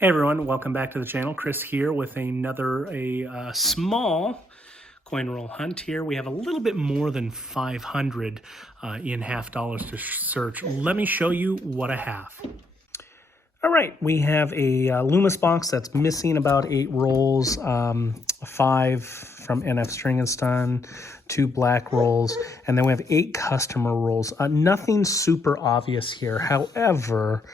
Hey everyone, welcome back to the channel. Chris here with another small coin roll hunt here. We have a little bit more than 500 in half dollars to search. Let me show you what I have. All right, we have a Loomis box that's missing about 8 rolls, 5 from NF String & Stun, 2 black rolls, and then we have 8 customer rolls. Nothing super obvious here. However,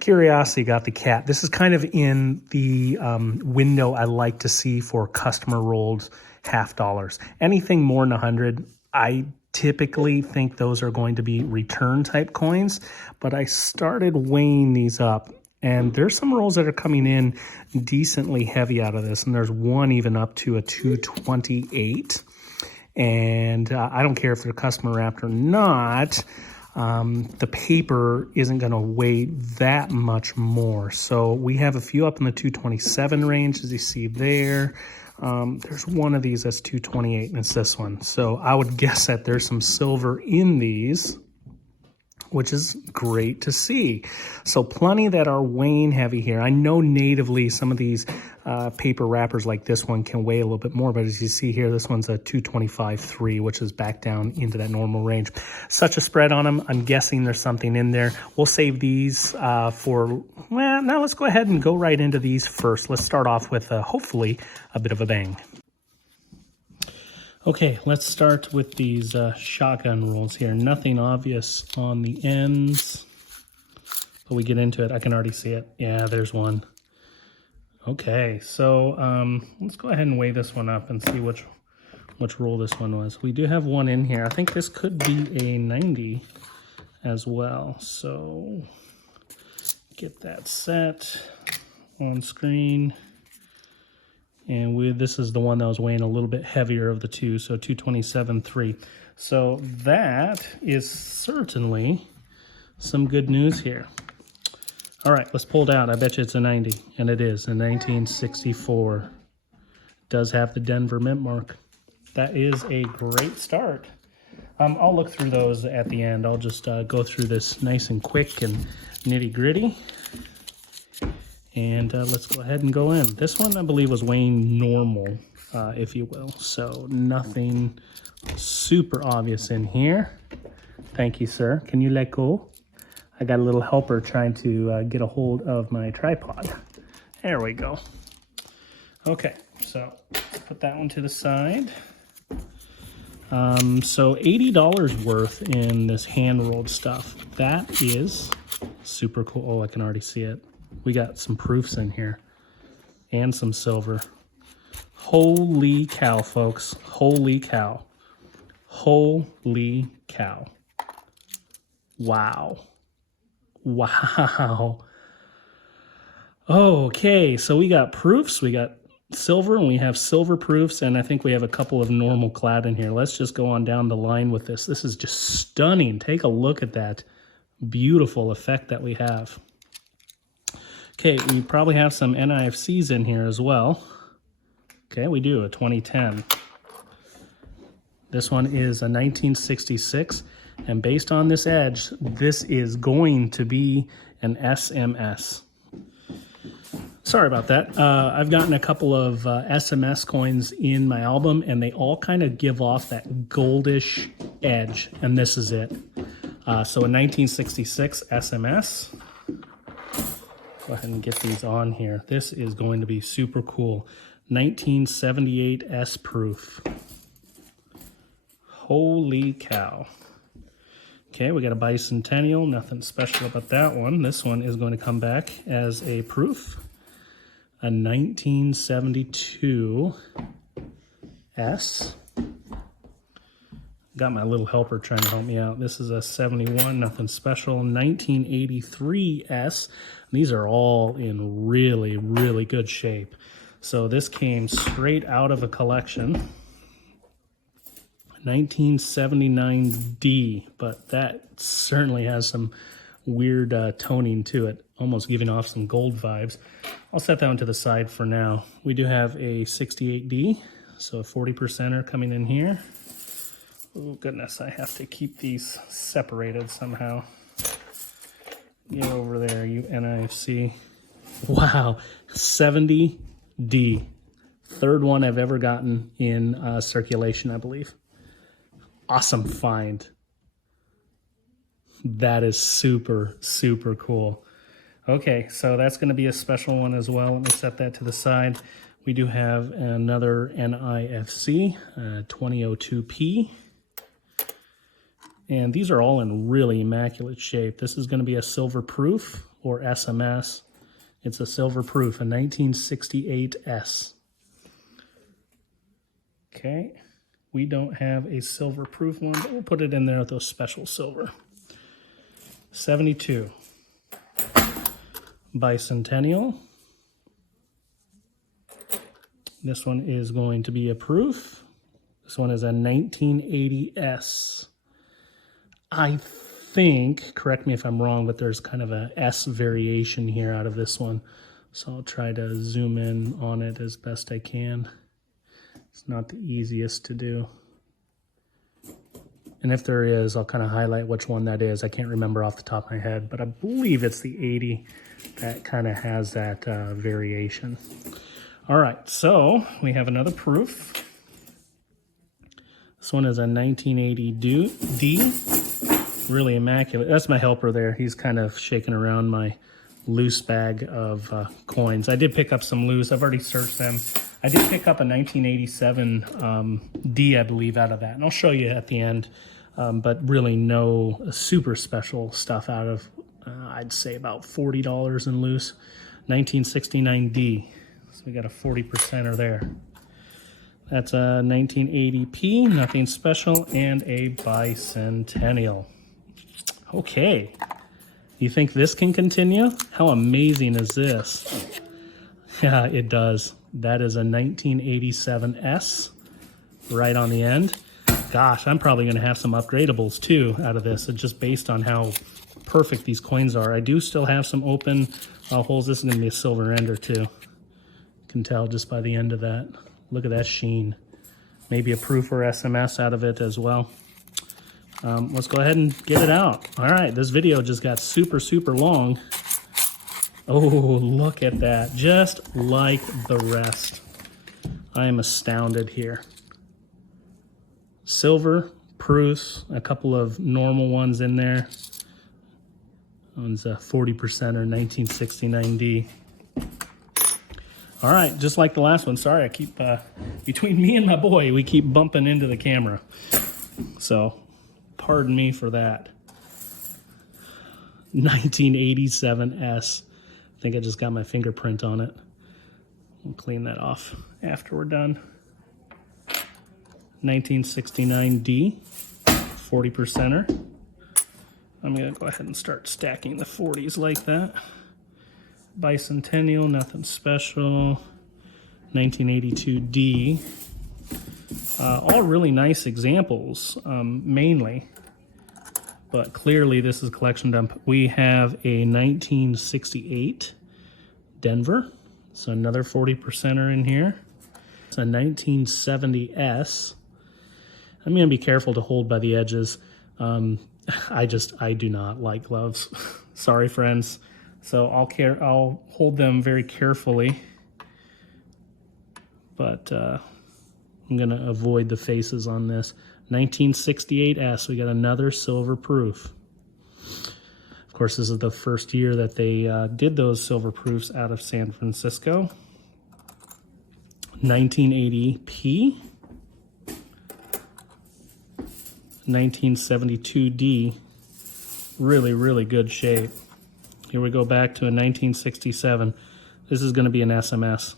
Curiosity got the cat. This is kind of in the window I like to see for customer rolled half dollars. Anything more than 100, I typically think those are going to be return type coins, but I started weighing these up. And there's some rolls that are coming in decently heavy out of this. And there's one even up to a 228. And I don't care if they're customer wrapped or not. The paper isn't going to weigh that much more. So we have a few up in the 227 range, as you see there. There's one of these that's 228, and it's this one. So I would guess that there's some silver in these, which is great to see. So plenty that are weighing heavy here. I know natively some of these paper wrappers like this one can weigh a little bit more, but as you see here, this one's a 225.3, which is back down into that normal range. Such a spread on them. I'm guessing there's something in there. We'll save these well, now let's go ahead and go right into these first. Let's start off with hopefully a bit of a bang. Okay, let's start with these shotgun rolls here. Nothing obvious on the ends, but we get into it. I can already see it. Yeah, there's one. Okay, so let's go ahead and weigh this one up and see which roll this one was. We do have one in here. I think this could be a 90 as well. So get that set on screen. And this is the one that was weighing a little bit heavier of the two, so 227.3. So that is certainly some good news here. All right, let's pull it out. I bet you it's a 90, and it is, a 1964. Does have the Denver mint mark. That is a great start. I'll look through those at the end. I'll just go through this nice and quick and nitty-gritty. And let's go ahead and go in. This one, I believe, was weighing normal, if you will. So nothing super obvious in here. Thank you, sir. Can you let go? I got a little helper trying to get a hold of my tripod. There we go. Okay, so let's put that one to the side. So $80 worth in this hand-rolled stuff. That is super cool. Oh, I can already see it. We got some proofs in here and some silver. Holy cow, folks. Holy cow. Holy cow. Wow. Wow. Okay, so we got proofs, we got silver, and we have silver proofs, and I think we have a couple of normal clad in here. Let's just go on down the line with this. This is just stunning. Take a look at that beautiful effect that we have. Okay, we probably have some NIFCs in here as well. Okay, we do, a 2010. This one is a 1966, and based on this edge, this is going to be an SMS. Sorry about that. I've gotten a couple of SMS coins in my album, and they all kind of give off that goldish edge, and this is it. So a 1966 SMS. Go ahead and get these on here. This is going to be super cool. 1978 S proof. Holy cow. Okay, we got a bicentennial. Nothing special about that one. This one is going to come back as a proof. A 1972 S. Got my little helper trying to help me out. This is a 71, nothing special. 1983 S. These are all in really, really good shape. So this came straight out of a collection. 1979 D, but that certainly has some weird toning to it, almost giving off some gold vibes. I'll set that one to the side for now. We do have a 68 D, so a 40%er coming in here. Oh goodness, I have to keep these separated somehow. Get over there, you NIFC. Wow, 70D. Third one I've ever gotten in circulation, I believe. Awesome find. That is super, super cool. Okay, so that's going to be a special one as well. Let me set that to the side. We do have another NIFC 2002P. And these are all in really immaculate shape. This is going to be a silver proof or SMS. It's a silver proof, a 1968S. Okay, we don't have a silver proof one, but we'll put it in there with those special silver. 72. Bicentennial. This one is going to be a proof. This one is a 1980S. I think, correct me if I'm wrong, but there's kind of a S variation here out of this one. So I'll try to zoom in on it as best I can. It's not the easiest to do. And if there is, I'll kind of highlight which one that is. I can't remember off the top of my head, but I believe it's the 80 that kind of has that variation. All right, so we have another proof. This one is a 1980 D. Really immaculate. That's my helper there. He's kind of shaking around my loose bag of coins. I did pick up some loose. I've already searched them. I did pick up a 1987 D, I believe, out of that. And I'll show you at the end. But really no super special stuff out of, I'd say about $40 in loose. 1969 D. So we got a 40%er there. That's a 1980P, nothing special, and a bicentennial. Okay, you think this can continue? How amazing is this? Yeah, it does. That is a 1987S right on the end. Gosh, I'm probably going to have some upgradables too out of this, just based on how perfect these coins are. I do still have some open holes. This is going to be a silver ender too. You can tell just by the end of that. Look at that sheen. Maybe a proof or SMS out of it as well. Let's go ahead and get it out. All right, this video just got super, super long. Oh, look at that. Just like the rest. I am astounded here. Silver, proofs, a couple of normal ones in there. One's a 40% or 1969D. All right, just like the last one. Sorry, I keep, between me and my boy, we keep bumping into the camera. So, pardon me for that. 1987S. I think I just got my fingerprint on it. We'll clean that off after we're done. 1969D, 40%er. I'm gonna go ahead and start stacking the 40s like that. Bicentennial, nothing special. 1982D. All really nice examples, mainly. But clearly this is a collection dump. We have a 1968 Denver. So another 40%er in here. It's a 1970S. I'm going to be careful to hold by the edges. I do not like gloves. Sorry, friends. So I'll hold them very carefully. But I'm going to avoid the faces on this. 1968S, we got another silver proof. Of course, this is the first year that they did those silver proofs out of San Francisco. 1980P. 1972D. Really, really good shape. Here we go back to a 1967. This is going to be an SMS.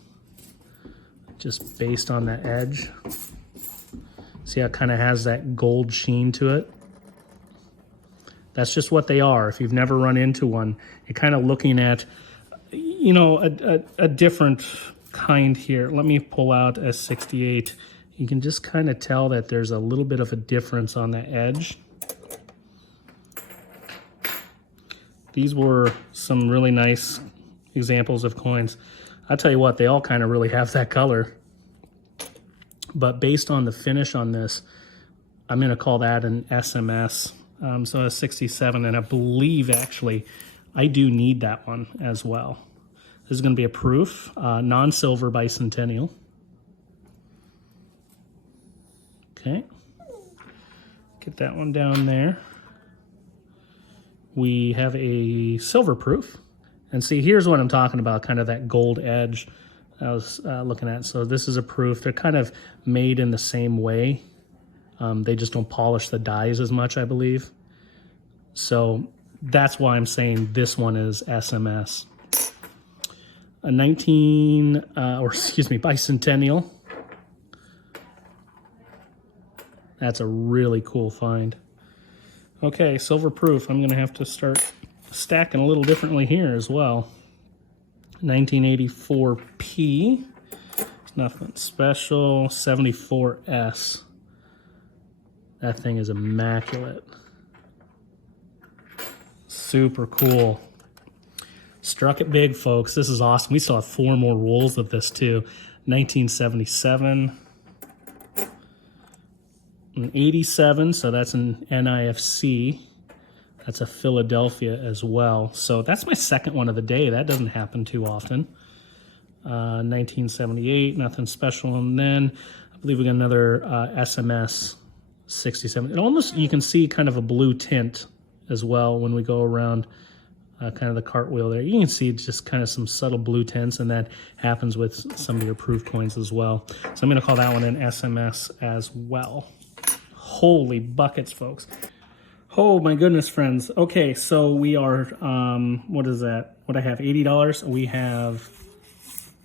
Just based on the edge. See how it kind of has that gold sheen to it? That's just what they are. If you've never run into one, you're kind of looking at, you know, a different kind here. Let me pull out a 68. You can just kind of tell that there's a little bit of a difference on the edge. These were some really nice examples of coins. I'll tell you what, they all kind of really have that color. But based on the finish on this, I'm going to call that an SMS. So a 67, and I believe actually I do need that one as well. This is going to be a proof, non-silver bicentennial. Okay. Get that one down there. We have a silver proof. And see, here's what I'm talking about, kind of that gold edge I was looking at. So this is a proof. They're kind of made in the same way. They just don't polish the dies as much, I believe. So that's why I'm saying this one is SMS. A bicentennial. That's a really cool find. Okay, silver proof. I'm going to have to start stacking a little differently here as well. 1984P. It's nothing special. 74S. That thing is immaculate. Super cool. Struck it big, folks. This is awesome. We still have 4 more rolls of this too. 1977. An 87, so that's an NIFC. That's a Philadelphia as well. So that's my second one of the day. That doesn't happen too often. 1978, nothing special. And then I believe we got another SMS 67. It almost, you can see kind of a blue tint as well when we go around kind of the cartwheel there. You can see just kind of some subtle blue tints, and that happens with some of your proof coins as well. So I'm going to call that one an SMS as well. Holy buckets, folks. Oh my goodness, friends. Okay, so we are, what is that? What I have, $80? We have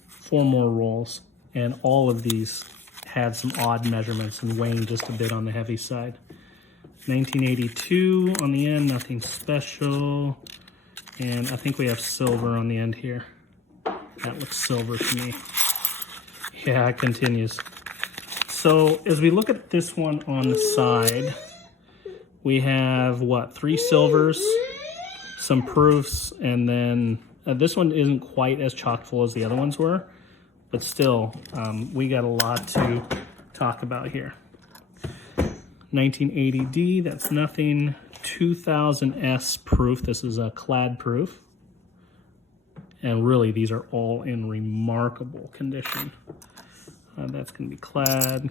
4 more rolls, and all of these had some odd measurements and weighing just a bit on the heavy side. 1982 on the end, nothing special. And I think we have silver on the end here. That looks silver to me. Yeah, it continues. So as we look at this one on the side, we have, what, 3 silvers, some proofs, and then this one isn't quite as chock full as the other ones were, but still, we got a lot to talk about here. 1980D, that's nothing. 2000S proof, this is a clad proof. And really, these are all in remarkable condition. That's going to be clad,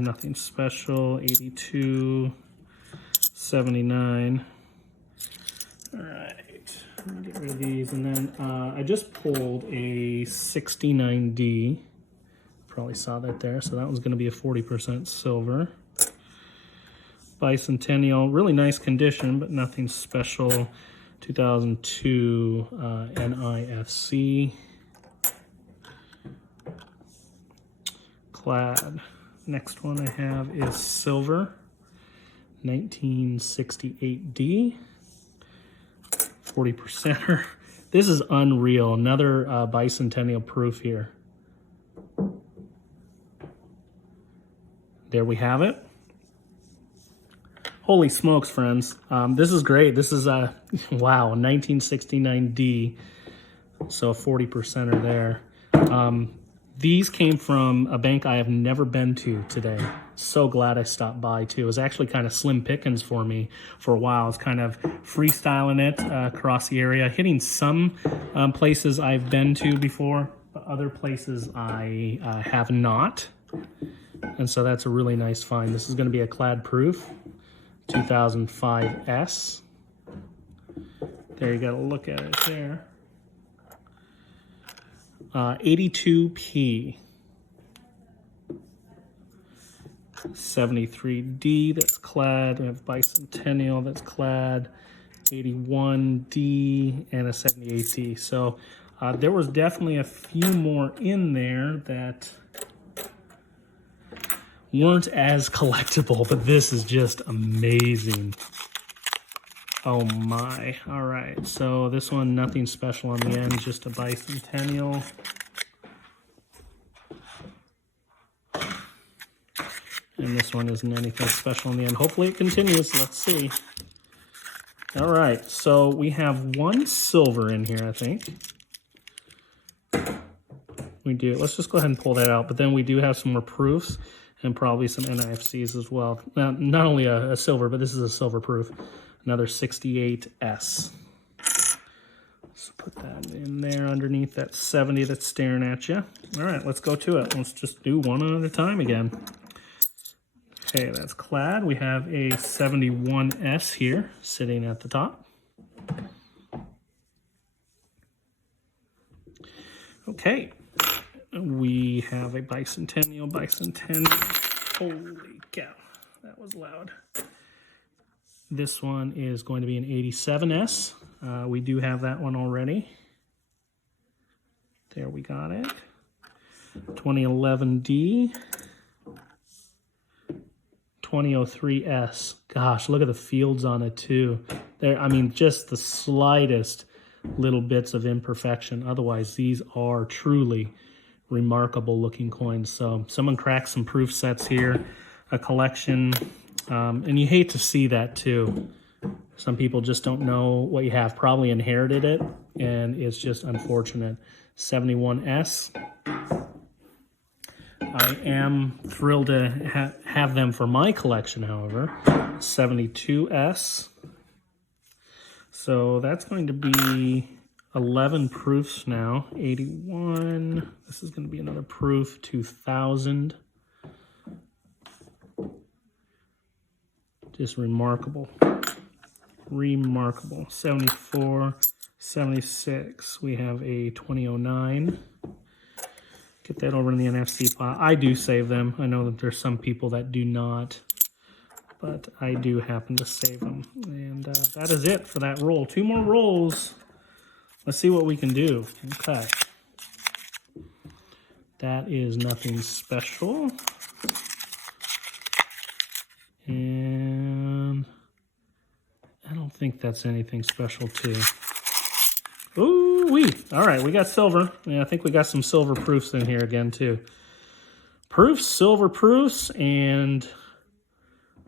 nothing special. 82, 79. All right, let me get rid of these. And then I just pulled a 69D. Probably saw that there. So that one's going to be a 40% silver. Bicentennial, really nice condition, but nothing special. 2002 NIFC. Clad. Next one I have is silver. 1968D. 40%er. This is unreal. Another bicentennial proof here. There we have it. Holy smokes, friends. This is great. This is a, wow, 1969D. So a 40%er there. These came from a bank I have never been to today. So glad I stopped by too. It was actually kind of slim pickings for me for a while. I was kind of freestyling it across the area, hitting some places I've been to before, but other places I have not. And so that's a really nice find. This is going to be a clad proof. 2005S. There, you got to look at it there. 82P. 73D, that's clad. We have bicentennial, that's clad. 81D and a 78D. So there was definitely a few more in there that weren't as collectible, but this is just amazing. Oh my. All right, so this one, nothing special on the end, just a bicentennial. And this one isn't anything special in the end. Hopefully it continues, let's see. All right, so we have 1 silver in here, I think. We do, let's just go ahead and pull that out, but then we do have some more proofs and probably some NIFCs as well. Now, not only a silver, but this is a silver proof. Another 68S. So Put that in there underneath that 70 that's staring at you. All right, let's go to it. Let's just do one at a time again. Okay, that's clad. We have a 71S here sitting at the top. Okay, we have a bicentennial. Holy cow, that was loud. This one is going to be an 87S. We do have that one already. There, we got it. 2011D. 2003S. Gosh, look at the fields on it too. There, I mean, just the slightest little bits of imperfection. Otherwise, these are truly remarkable looking coins. So someone cracked some proof sets here, a collection, and you hate to see that too. Some people just don't know what you have, probably inherited it, and it's just unfortunate. 71S. I am thrilled to have them for my collection, however. 72S. So that's going to be 11 proofs now. 81. This is going to be another proof. 2000. Just remarkable. Remarkable. 74. 76. We have a 2009. Get that over in the NFC file. I do save them. I know that there's some people that do not, but I do happen to save them. And that is it for that roll. 2 more rolls. Let's see what we can do. Okay. That is nothing special. And I don't think that's anything special too. Ooh-wee. All right, we got silver. Yeah, I think we got some silver proofs in here again, too. Proofs, silver proofs, and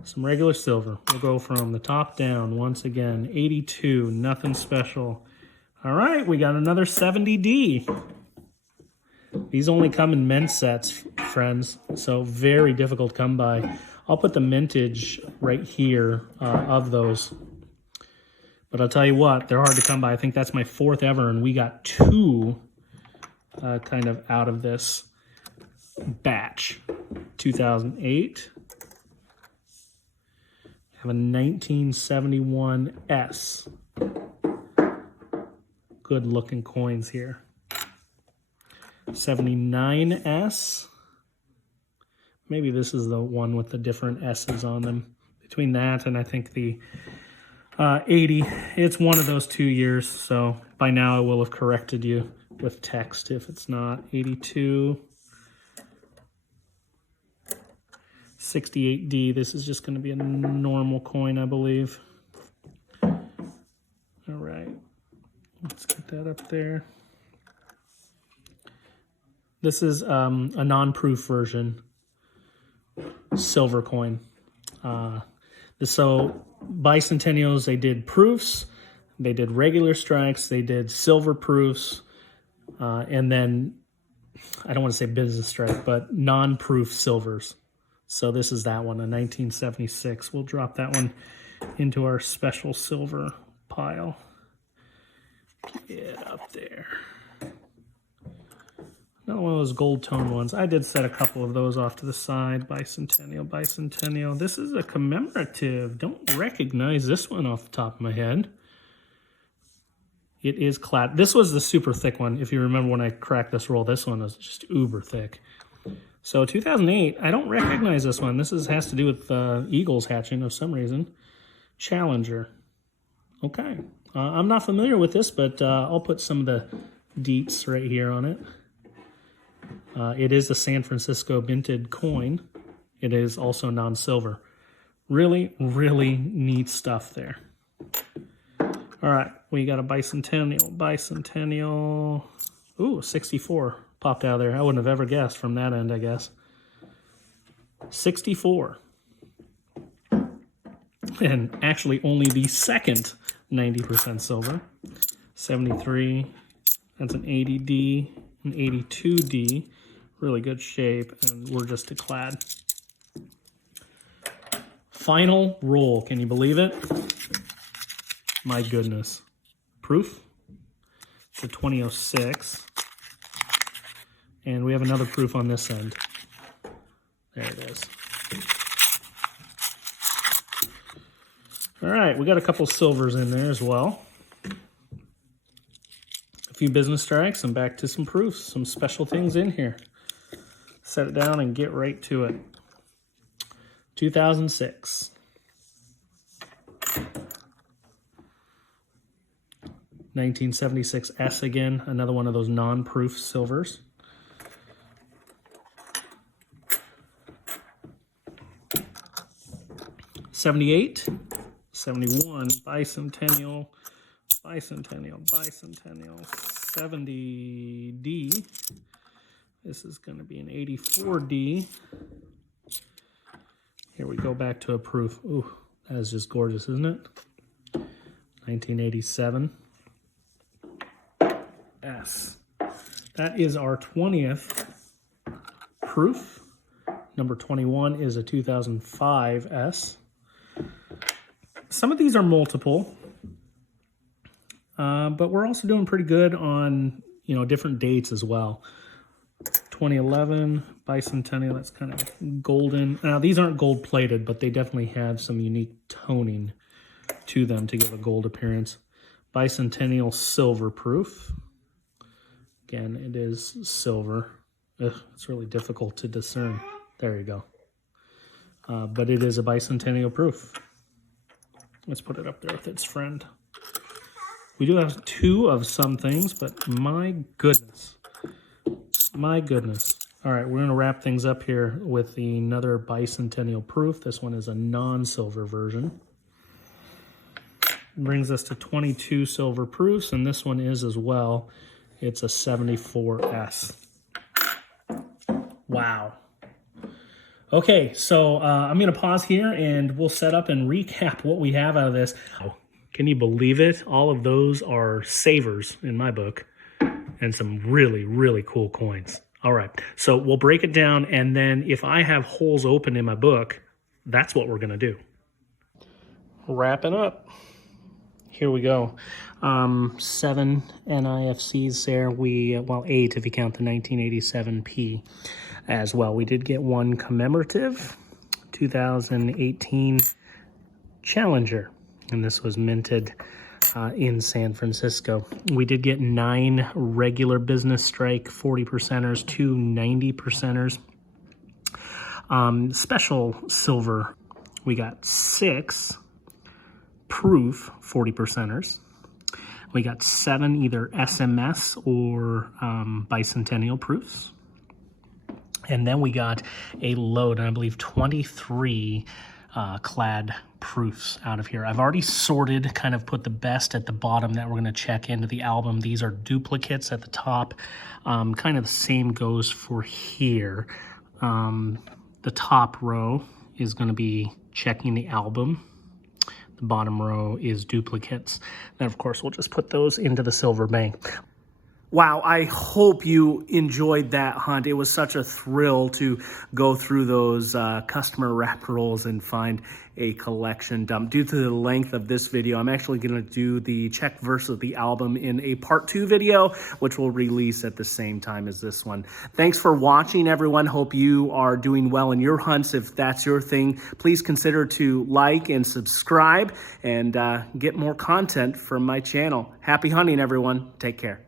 some regular silver. We'll go from the top down once again. 82, nothing special. All right, we got another 70D. These only come in mint sets, friends, so very difficult to come by. I'll put the mintage right here of those. But I'll tell you what, they're hard to come by. I think that's my 4th ever, and we got 2 kind of out of this batch. 2008. I have a 1971S. Good looking coins here. 79S. Maybe this is the one with the different S's on them. Between that and I think the 80, it's one of those 2 years, so by now I will have corrected you with text if it's not. 82. 68D, this is just going to be a normal coin, I believe. All right, let's get that up there. This is a non-proof version, silver coin. So bicentennials, they did proofs, they did regular strikes, they did silver proofs, and then, I don't want to say business strike, but non-proof silvers. So this is that one, a 1976. We'll drop that one into our special silver pile. Get up there. Another one of those gold tone ones. I did set a couple of those off to the side. Bicentennial. This is a commemorative. Don't recognize this one off the top of my head. It is clad. This was the super thick one. If you remember when I cracked this roll, this one was just uber thick. So 2008, I don't recognize this one. This has to do with eagles hatching of some reason. Challenger. Okay. I'm not familiar with this, but I'll put some of the deets right here on it. It is a San Francisco minted coin. It is also non-silver. Really, really neat stuff there. All right, we got a bicentennial. Ooh, 64 popped out of there. I wouldn't have ever guessed from that end, I guess. 64. And actually only the second 90% silver. 73, that's an 80D, an 82D. Really good shape, and we're just a clad. Final roll, can you believe it? My goodness. Proof, It's a 2006. And we have another proof on this end. There it is. All right, we got a couple silvers in there as well. A few business strikes and back to some proofs, some special things in here. Set it down and get right to it. 2006. 1976 S again, another one of those non-proof silvers. '78, '71 bicentennial, 70D. This is going to be an 84D. Here we go back to a proof. Ooh, that is just gorgeous, isn't it? 1987 S. That is our 20th proof. Number 21 is a 2005 S. Some of these are multiple, but we're also doing pretty good on, you know, different dates as well. 2011 bicentennial, that's kind of golden. Now, these aren't gold plated, but they definitely have some unique toning to them to give a gold appearance. Bicentennial silver proof. Again, it is silver. Ugh, it's really difficult to discern. There you go. But it is a bicentennial proof. Let's put it up there with its friend. We do have two of some things, but my goodness. My goodness. All right, we're going to wrap things up here with another bicentennial proof. This one is a non-silver version. Brings us to 22 silver proofs, and this one is as well. It's a 74S. Wow. Okay, so I'm going to pause here, and we'll set up and recap what we have out of this. Can you believe it? All of those are savers in my book, and some really, really cool coins. All right, so we'll break it down, and then if I have holes open in my book, that's what we're going to do. Wrapping up. Here we go. 7 NIFCs there. Well, 8 if you count the 1987P as well. We did get one commemorative 2018 Challenger, and this was minted in San Francisco. We did get 9 regular business strike 40%ers, 2 90%ers. Special silver, we got 6 proof 40%ers. We got 7 either SMS or bicentennial proofs. And then we got a load, I believe 23 clad proofs out of here. I've already sorted, kind of put the best at the bottom that we're going to check into the album. These are duplicates at the top. Kind of the same goes for here. The top row is going to be checking the album. The bottom row is duplicates. Then, of course, we'll just put those into the silver bank. Wow, I hope you enjoyed that hunt. It was such a thrill to go through those customer wrap rolls and find a collection dump. Due to the length of this video, I'm actually going to do the check versus the album in a part 2 video, which will release at the same time as this one. Thanks for watching, everyone. Hope you are doing well in your hunts. If that's your thing, please consider to like and subscribe and get more content from my channel. Happy hunting, everyone. Take care.